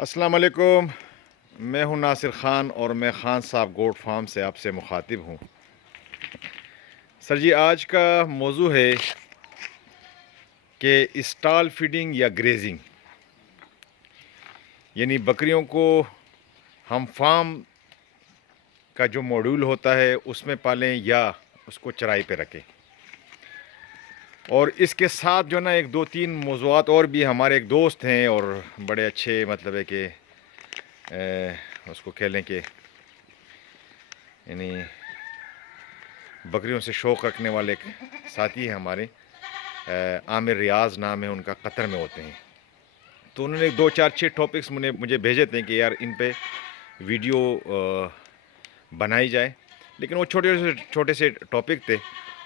السلام علیکم، میں ہوں ناصر خان اور میں خان صاحب گوٹ فارم سے آپ سے مخاطب ہوں۔ سر جی، آج کا موضوع ہے کہ اسٹال فیڈنگ یا گریزنگ، یعنی بکریوں کو ہم فارم کا جو ماڈیول ہوتا ہے اس میں پالیں یا اس کو چرائی پہ رکھیں۔ اور اس کے ساتھ جو نا ایک دو تین موضوعات اور بھی، ہمارے ایک دوست ہیں اور بڑے اچھے مطلب ہے کہ اس کو کہہ لیں کہ یعنی بکریوں سے شوق رکھنے والے ایک ساتھی ہیں ہمارے، عامر ریاض نام ہے ان کا، قطر میں ہوتے ہیں۔ تو انہوں نے دو چار چھ ٹاپکس مجھے بھیجے تھے کہ یار ان پہ ویڈیو بنائی جائے، لیکن وہ چھوٹے سے ٹاپک تھے،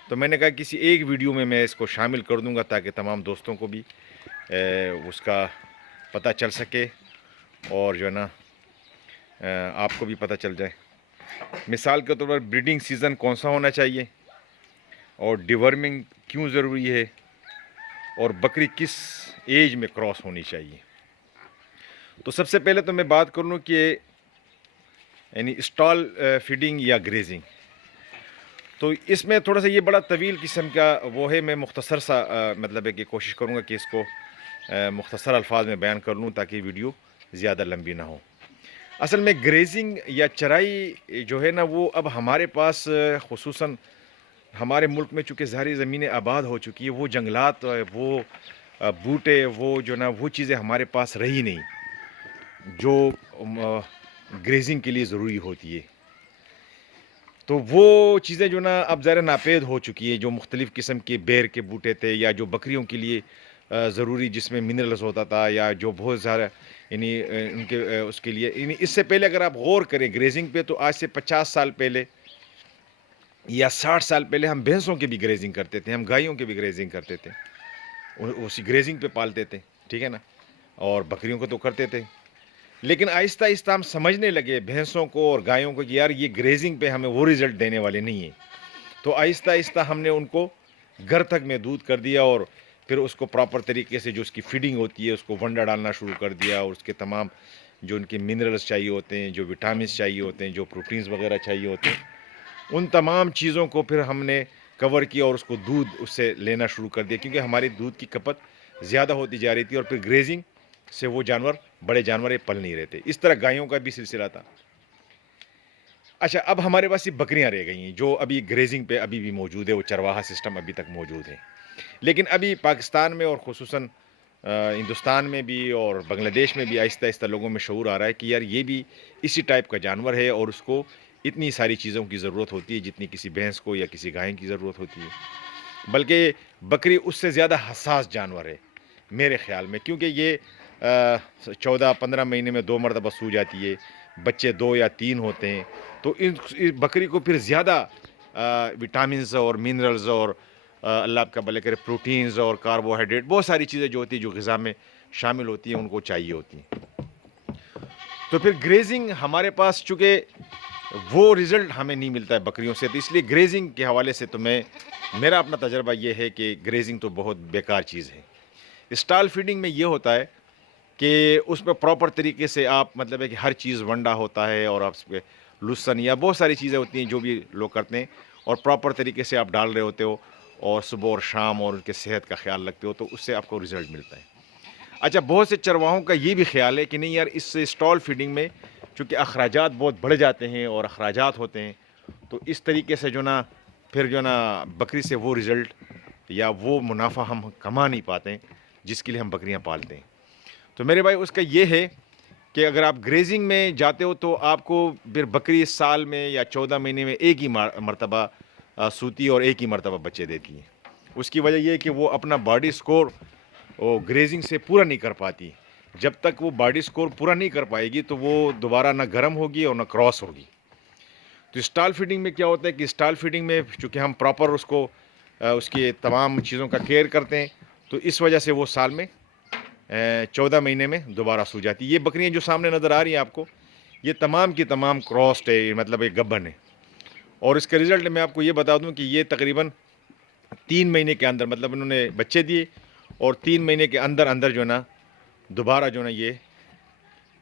تو میں نے کہا کسی ایک ویڈیو میں اس کو شامل کر دوں گا تاکہ تمام دوستوں کو بھی اس کا پتہ چل سکے اور جو ہے نا آپ کو بھی پتہ چل جائے۔ مثال کے طور پر بریڈنگ سیزن کون سا ہونا چاہیے، اور ڈیورمنگ کیوں ضروری ہے، اور بکری کس ایج میں کراس ہونی چاہیے۔ تو سب سے پہلے تو میں بات کر لوں کہ یعنی اسٹال فیڈنگ یا گریزنگ، تو اس میں تھوڑا سا یہ بڑا طویل قسم کا وہ ہے، میں مختصر سا مطلب ہے کہ کوشش کروں گا کہ اس کو مختصر الفاظ میں بیان کر لوں تاکہ ویڈیو زیادہ لمبی نہ ہو۔ اصل میں گریزنگ یا چرائی جو ہے نا، وہ اب ہمارے پاس خصوصاً ہمارے ملک میں چونکہ ظاہری زمینیں آباد ہو چکی ہے، وہ جنگلات، وہ بوٹے، وہ جو نا وہ چیزیں ہمارے پاس رہی نہیں جو گریزنگ کے لیے ضروری ہوتی ہے۔ تو وہ چیزیں جو نا اب ظاہر ناپید ہو چکی ہے، جو مختلف قسم کے بیر کے بوٹے تھے یا جو بکریوں کے لیے ضروری جس میں منرلز ہوتا تھا، یا جو بہت زیادہ یعنی ان کے اس کے لیے، یعنی اس سے پہلے اگر آپ غور کریں گریزنگ پہ، تو آج سے 50 سال پہلے یا 60 سال پہلے ہم بھینسوں کی بھی گریزنگ کرتے تھے، ہم گائیوں کی بھی گریزنگ کرتے تھے، اسی گریزنگ پہ پالتے تھے، ٹھیک ہے نا، اور بکریوں کو تو کرتے تھے۔ لیکن آہستہ آہستہ ہم سمجھنے لگے بھینسوں کو اور گایوں کو کہ یار یہ گریزنگ پہ ہمیں وہ رزلٹ دینے والے نہیں ہیں، تو آہستہ آہستہ ہم نے ان کو گھر تک محدود کر دیا، اور پھر اس کو پراپر طریقے سے جو اس کی فیڈنگ ہوتی ہے اس کو ونڈا ڈالنا شروع کر دیا، اور اس کے تمام جو ان کے منرلز چاہیے ہوتے ہیں، جو وٹامنس چاہیے ہوتے ہیں، جو پروٹینز وغیرہ چاہیے ہوتے ہیں، ان تمام چیزوں کو پھر ہم نے کور کیا، اور اس کو دودھ اس سے لینا شروع کر دیا، کیونکہ ہماری دودھ کی کھپت زیادہ ہوتی جا رہی تھی، اور پھر گریزنگ سے وہ جانور، بڑے جانور یہ پل نہیں رہتے۔ اس طرح گایوں کا بھی سلسلہ تھا۔ اچھا، اب ہمارے پاس یہ بکریاں رہ گئی ہیں جو ابھی گریزنگ پہ ابھی بھی موجود ہے، وہ چرواہا سسٹم ابھی تک موجود ہے، لیکن ابھی پاکستان میں اور خصوصاً ہندوستان میں بھی اور بنگلہ دیش میں بھی آہستہ آہستہ لوگوں میں شعور آ رہا ہے کہ یار یہ بھی اسی ٹائپ کا جانور ہے، اور اس کو اتنی ساری چیزوں کی ضرورت ہوتی ہے جتنی کسی بھینس کو یا کسی گائے کی ضرورت ہوتی ہے، بلکہ بکری اس سے زیادہ حساس جانور ہے میرے خیال میں، کیونکہ یہ 14-15 مہینے میں 2 مرتبہ سو جاتی ہے، بچے 2 یا 3 ہوتے ہیں، تو اس بکری کو پھر زیادہ وٹامنز اور منرلز اور اللہ آپ کا بھلے کرے پروٹینز اور کاربوہائیڈریٹ، بہت ساری چیزیں جو ہوتی ہیں جو غذا میں شامل ہوتی ہیں ان کو چاہیے ہوتی ہیں۔ تو پھر گریزنگ ہمارے پاس چونکہ وہ رزلٹ ہمیں نہیں ملتا ہے بکریوں سے، تو اس لیے گریزنگ کے حوالے سے تو میرا اپنا تجربہ یہ ہے کہ گریزنگ تو بہت بیکار چیز ہے۔ اسٹال فیڈنگ میں یہ ہوتا ہے کہ اس پہ پراپر طریقے سے آپ مطلب ہے کہ ہر چیز ونڈا ہوتا ہے، اور آپ اس پہ لسن یا بہت ساری چیزیں ہوتی ہیں جو بھی لوگ کرتے ہیں، اور پراپر طریقے سے آپ ڈال رہے ہوتے ہو، اور صبح اور شام، اور ان کے صحت کا خیال رکھتے ہو، تو اس سے آپ کو رزلٹ ملتا ہے۔ اچھا، بہت سے چرواہوں کا یہ بھی خیال ہے کہ نہیں یار، اس سے اسٹال فیڈنگ میں چونکہ اخراجات بہت بڑھ جاتے ہیں اور اخراجات ہوتے ہیں، تو اس طریقے سے جو نا پھر جو نا بکری سے وہ رزلٹ یا وہ منافع ہم کما نہیں پاتے ہیں جس کے لیے ہم بکریاں پالتے ہیں۔ تو میرے بھائی، اس کا یہ ہے کہ اگر آپ گریزنگ میں جاتے ہو تو آپ کو پھر بکری سال میں یا 14 مہینے میں ایک ہی مرتبہ سوتی اور ایک ہی مرتبہ بچے دیتی ہے۔ اس کی وجہ یہ ہے کہ وہ اپنا باڈی سکور وہ گریزنگ سے پورا نہیں کر پاتی، جب تک وہ باڈی سکور پورا نہیں کر پائے گی تو وہ دوبارہ نہ گرم ہوگی اور نہ کراس ہوگی۔ تو اسٹال فیڈنگ میں کیا ہوتا ہے کہ اسٹال فیڈنگ میں چونکہ ہم پراپر اس کو اس کی تمام چیزوں کا کیئر کرتے ہیں، تو اس وجہ سے وہ سال میں 14 مہینے میں دوبارہ سو جاتی ہے۔ یہ بکریاں جو سامنے نظر آ رہی ہیں آپ کو، یہ تمام کی تمام کراسڈ ہے، مطلب ایک گبن ہے، اور اس کا رزلٹ میں آپ کو یہ بتا دوں کہ یہ تقریباً 3 مہینے کے اندر، مطلب انہوں نے بچے دیے اور 3 مہینے کے اندر اندر جو ہے نا دوبارہ جو ہے نا یہ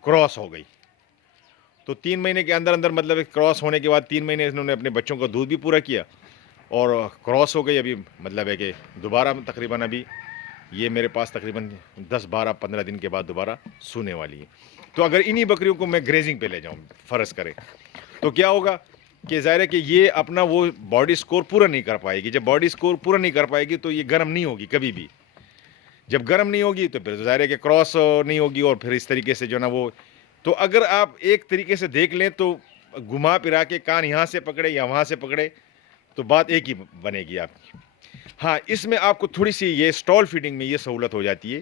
क्रॉस हो गई, तो 3 महीने के अंदर अंदर मतलब क्रॉस होने के बाद 3 महीने इन्होंने अपने बच्चों का दूध भी पूरा किया और क्रॉस हो गई। अभी मतलब है कि दोबारा तकरीबन अभी ये मेरे पास तकरीबन 10, 12, 15 दिन के बाद दोबारा सूने वाली है। तो अगर इन्हीं बकरियों को मैं ग्रेजिंग पे ले जाऊँ फ़र्ज़ करें, तो क्या होगा कि ज़ाहिर है कि ये अपना वो बॉडी स्कोर पूरा नहीं कर पाएगी। जब बॉडी स्कोर पूरा नहीं कर पाएगी तो ये गर्म नहीं होगी कभी भी। जब गर्म नहीं होगी तो फिर ज़ाहिर है कि क्रॉस नहीं होगी और फिर इस तरीके से जो ना वो, तो अगर आप एक तरीके से देख लें तो घुमा फिरा के कान यहाँ से पकड़े या वहाँ से पकड़े तो बात एक ही बनेगी आपकी। हाँ, इसमें आपको थोड़ी सी ये स्टॉल फीडिंग में ये सहूलत हो जाती है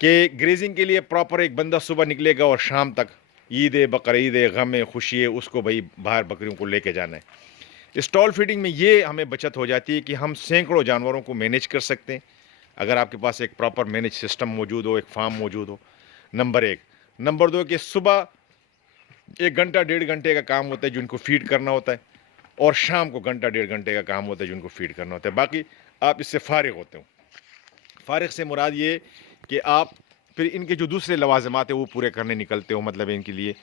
कि ग्रेजिंग के लिए प्रॉपर एक बंदा सुबह निकलेगा और शाम तक ईद है, बकरीद है, गम है, खुशी है, उसको भाई बाहर बकरियों को लेके जाना है। स्टॉल फीडिंग में ये हमें बचत हो जाती है कि हम सैकड़ों जानवरों को मैनेज कर सकते हैं अगर आपके पास एक प्रॉपर मैनेज सिस्टम मौजूद हो, एक फार्म मौजूद हो, नंबर 1। नंबर 2 कि सुबह 1 घंटा 1.5 घंटे का काम होता है जिनको फीड करना होता है और शाम को घंटा 1.5 घंटे का काम होता है जिनको फीड करना होता है। बाकी आप इससे फारिग होते हो। फारिग से मुराद ये कि आप फिर इनके जो दूसरे लवाजमात है वो पूरे करने निकलते हो, मतलब इनके लिए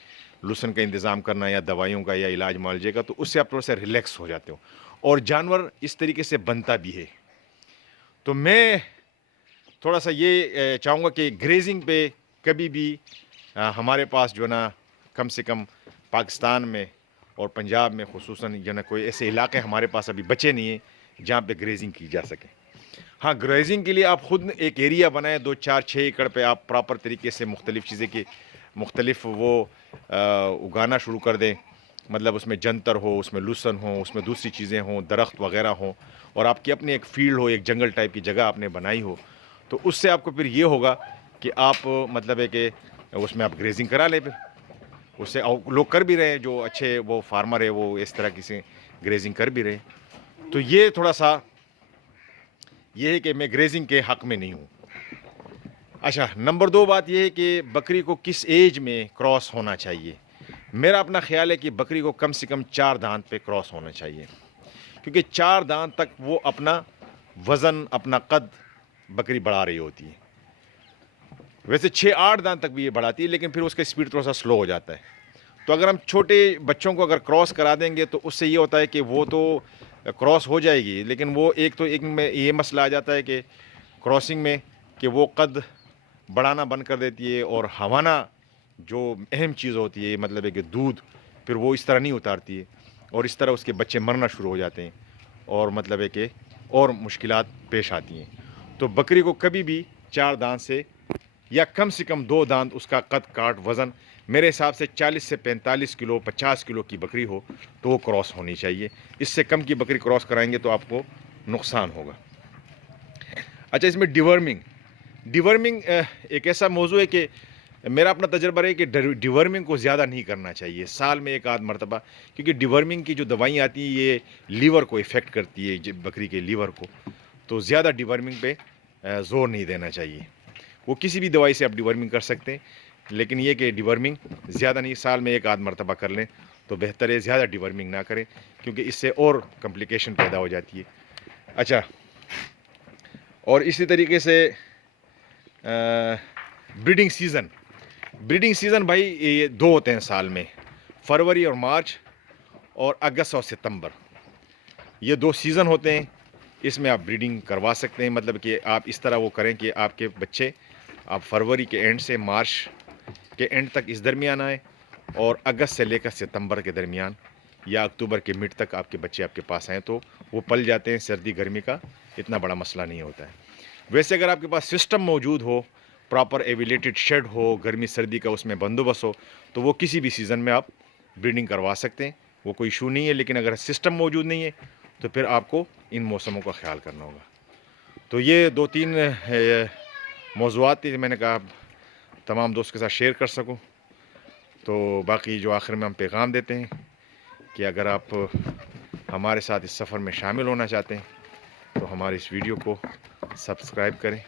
लुसन का इंतज़ाम करना या दवाइयों का या इलाज मुआवजे का, तो उससे आप थोड़ा सा रिलैक्स हो जाते हो और जानवर इस तरीके से बनता भी है। तो मैं थोड़ा सा ये चाहूँगा कि ग्रेजिंग पे कभी भी हमारे पास जो ना कम से कम पाकिस्तान में और पंजाब में खुसूसन जो ना कोई ऐसे इलाके हमारे पास अभी बचे नहीं हैं जहाँ पे ग्रेजिंग की जा सके। हाँ, ग्रेजिंग के लिए आप ख़ुद एक एरिया बनाएं 2, 4, 6 एकड़ पे आप प्रॉपर तरीके से मुख्तलिफ़ चीज़ें की मुख्तलिफ़ वो उगाना शुरू कर दें। मतलब उसमें जंतर हो, उसमें लुसन हो, उसमें दूसरी चीज़ें हों, दरख्त वगैरह हों और आपकी अपनी एक फील्ड हो, एक जंगल टाइप की जगह आपने बनाई हो, तो उससे आपको फिर ये होगा कि आप मतलब है कि उसमें आप ग्रेजिंग करा लें। फिर उससे लोग कर भी रहे हैं, जो अच्छे वो फार्मर है वो इस तरह की से ग्रेजिंग कर भी रहे हैं। तो ये थोड़ा सा ये है कि मैं ग्रेजिंग के हक़ में नहीं हूँ। अच्छा, नंबर 2 बात ये है कि बकरी को किस एज में क्रॉस होना चाहिए। मेरा अपना ख़्याल है कि बकरी को कम से कम 4 दांत पे क्रॉस होना चाहिए, क्योंकि 4 दांत तक वो अपना वज़न, अपना कद बकरी बढ़ा रही होती है। वैसे 6-8 दांत तक भी ये बढ़ाती है, लेकिन फिर उसका स्पीड थोड़ा सा स्लो हो जाता है। तो अगर हम छोटे बच्चों को अगर क्रॉस करा देंगे तो उससे ये होता है कि वो तो क्रॉस हो जाएगी, लेकिन वो एक में ये मसला आ जाता है कि क्रॉसिंग में कि वो कद बढ़ाना बंद कर देती है और हवाना जो अहम चीज़ होती है, मतलब है कि दूध, फिर वो इस तरह नहीं उतारती है और इस तरह उसके बच्चे मरना शुरू हो जाते हैं और मतलब है कि और मुश्किलात पेश आती हैं। तो बकरी को कभी भी 4 दांत से या कम से कम 2 दांत उसका कद काट वज़न मेरे हिसाब से 40 से 45 किलो 50 किलो की बकरी हो तो वो क्रॉस होनी चाहिए। इससे कम की बकरी क्रॉस कराएंगे तो आपको नुकसान होगा। अच्छा, इसमें डिवर्मिंग एक ऐसा मौजू है कि मेरा अपना तजर्बा है कि डिवर्मिंग को ज़्यादा नहीं करना चाहिए, साल में 1 आध मरतबा, क्योंकि डिवर्मिंग की जो दवाइयाँ आती हैं ये लीवर को इफ़ेक्ट करती है, बकरी के लीवर को, तो ज़्यादा डिवर्मिंग पे ज़ोर नहीं देना चाहिए। वो किसी भी दवाई से आप डिवर्मिंग कर सकते हैं, लेकिन ये कि डिवर्मिंग ज़्यादा नहीं, साल में 1 आध मरतबा कर लें तो बेहतर है। ज़्यादा डिवर्मिंग ना करें क्योंकि इससे और कॉम्प्लिकेशन पैदा हो जाती है। अच्छा, और इसी तरीके से ब्रीडिंग सीज़न भाई ये 2 होते हैं साल में, फरवरी और मार्च और अगस्त और सितंबर, ये 2 सीज़न होते हैं। इसमें आप ब्रीडिंग करवा सकते हैं, मतलब कि आप इस तरह वो करें कि आपके बच्चे आप फरवरी के एंड से मार्च के एंड तक इस दरमियान आए और अगस्त से लेकर सितंबर के दरमियान या अक्टूबर के मिड तक आपके बच्चे आपके पास आएँ तो वो पल जाते हैं। सर्दी गर्मी का इतना बड़ा मसला नहीं होता है। वैसे अगर आपके पास सिस्टम मौजूद हो, प्रॉपर एविलेटेड शेड हो, गर्मी सर्दी का उसमें बंदोबस्त हो, तो वो किसी भी सीज़न में आप ब्रीडिंग करवा सकते हैं, वो कोई इशू नहीं है। लेकिन अगर सिस्टम मौजूद नहीं है तो फिर आपको इन मौसमों का ख्याल करना होगा। तो ये 2-3 मौज़ूआत थी मैंने कहा तमाम दोस्त के साथ शेयर कर सकूं। तो बाकी जो आखिर में हम पैगाम देते हैं कि अगर आप हमारे साथ इस सफ़र में शामिल होना चाहते हैं तो हमारे इस वीडियो को सब्सक्राइब करें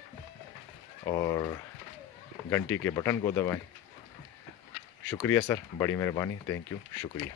और घंटी के बटन को दबाएं। शुक्रिया सर, बड़ी मेहरबानी, थैंक यू, शुक्रिया।